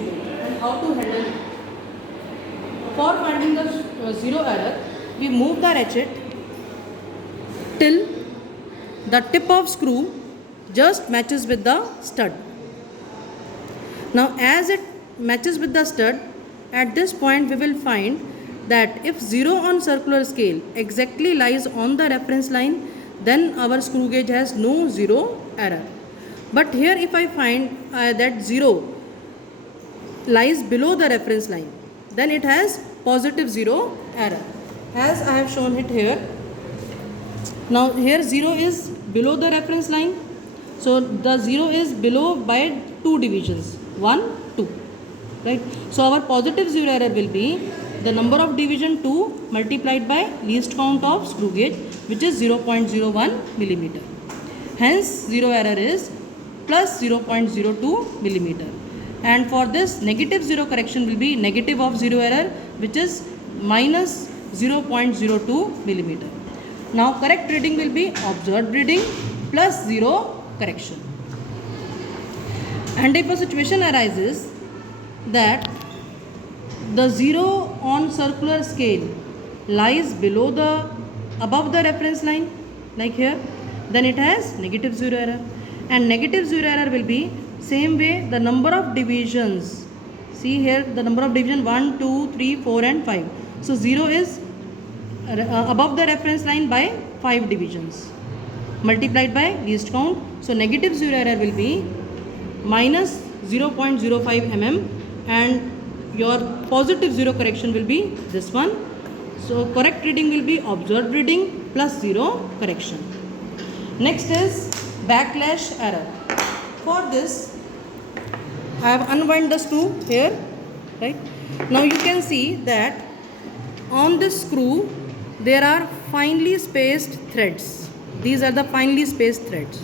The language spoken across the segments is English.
screw gauge and how to handle it. For finding the zero error, we move the ratchet till the tip of screw just matches with the stud. Now as it matches with the stud, at this point we will find that if 0 on circular scale exactly lies on the reference line, then our screw gauge has no zero error. But here if I find that 0 lies below the reference line, then it has positive 0 error, as I have shown it here. Now here 0 is below the reference line, so the 0 is below by 2 divisions, 1, 2, right? So our positive 0 error will be the number of division 2 multiplied by least count of screw gauge, which is 0.01 millimeter. Hence 0 error is plus 0.02 millimeter. And for this, negative 0 correction will be negative of 0 error, which is minus 0.02 millimeter. Now correct reading will be observed reading plus 0 correction. And if a situation arises that the 0 on circular scale lies above the reference line, like here, then it has negative 0 error. And negative 0 error will be same way the number of divisions. See here the number of division 1, 2, 3, 4 and 5. So 0 is above the reference line by 5 divisions multiplied by least count. So negative 0 error will be minus 0.05 mm and your positive 0 correction will be this one. So correct reading will be observed reading plus 0 correction. Next is backlash error. For this, I have unwound the screw here, right? Now you can see that on this screw there are finely spaced threads. These are the finely spaced threads.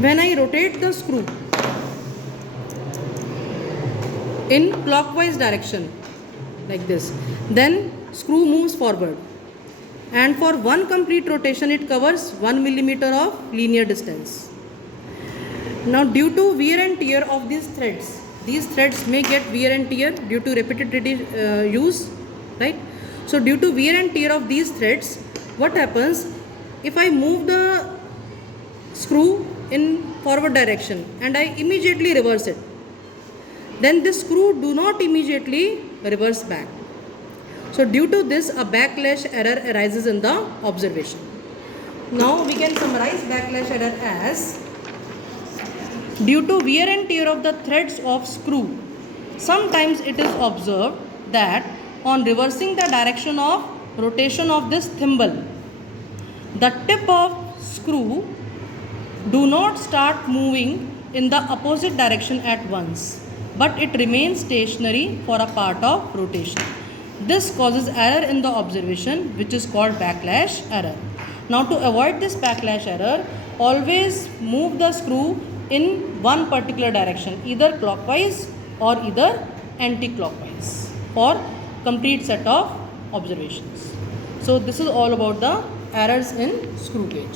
When I rotate the screw in clockwise direction like this, then screw moves forward, and for one complete rotation it covers 1 millimeter of linear distance. Now due to wear and tear of these threads may get wear and tear due to repeated use, right? So due to wear and tear of these threads, what happens if I move the screw in forward direction and I immediately reverse it, then this screw do not immediately reverse back. So due to this, a backlash error arises in the observation. Now we can summarize backlash error as due to wear and tear of the threads of screw, sometimes it is observed that on reversing the direction of rotation of this thimble, the tip of screw do not start moving in the opposite direction at once, but it remains stationary for a part of rotation. This causes error in the observation, which is called backlash error. Now to avoid this backlash error, always move the screw in one particular direction, either clockwise or either anti-clockwise, for complete set of observations. So this is all about the errors in screw gauge.